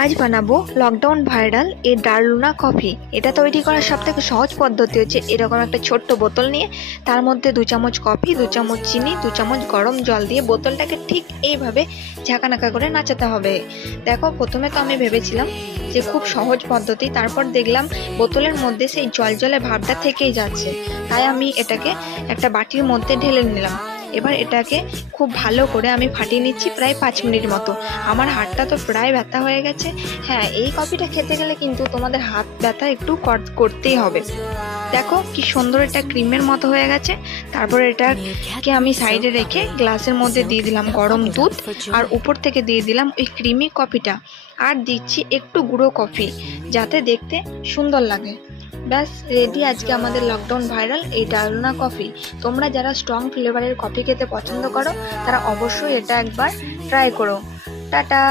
আজ বানাবো lockdown viral এই ডারলুনা কফি। এটা তৈরি করার সব থেকে সহজ পদ্ধতি হচ্ছে এরকম একটা ছোট্ট বোতল নিয়ে তার মধ্যে 2 চামচ কফি, 2 চামচ চিনি, 2 চামচ গরম জল দিয়ে বোতলটাকে ঠিক এইভাবে ঝাঁকানাকা করে নাচাতে হবে। দেখো, প্রথমে তো আমি ভেবেছিলাম যে খুব সহজ পদ্ধতি, তারপর দেখলাম বোতলের মধ্যে সেই জল ভাবটা থেকেই যাচ্ছে। তাই আমি এটাকে একটা বাটির মধ্যে ঢেলে নিলাম। এবার এটাকে খুব ভালো করে আমি ফাটিয়ে নিচ্ছি প্রায় 5 মিনিট মতো। আমার হাতটা তো প্রায় ব্যথা হয়ে গেছে। হ্যাঁ, এই কফিটা খেতে গেলে কিন্তু তোমাদের হাত ব্যথা একটু করতেই হবে। দেখো কি সুন্দর এটা ক্রিমের মতো হয়ে গেছে। তারপর এটাকে আমি সাইডে রেখে গ্লাসের মধ্যে দিয়ে দিলাম গরম দুধ, আর উপর থেকে দিয়ে দিলাম ওই ক্রিমি কফিটা, আর দিচ্ছি একটু গুঁড়ো কফি যাতে দেখতে সুন্দর লাগে। ব্যাস রেডি আজকে আমাদের লকডাউন ভাইরাল এই ডারলুনা কফি। তোমরা যারা স্ট্রং ফ্লেভারের কফি খেতে পছন্দ করো তারা অবশ্যই এটা একবার ট্রাই করো। টাটা।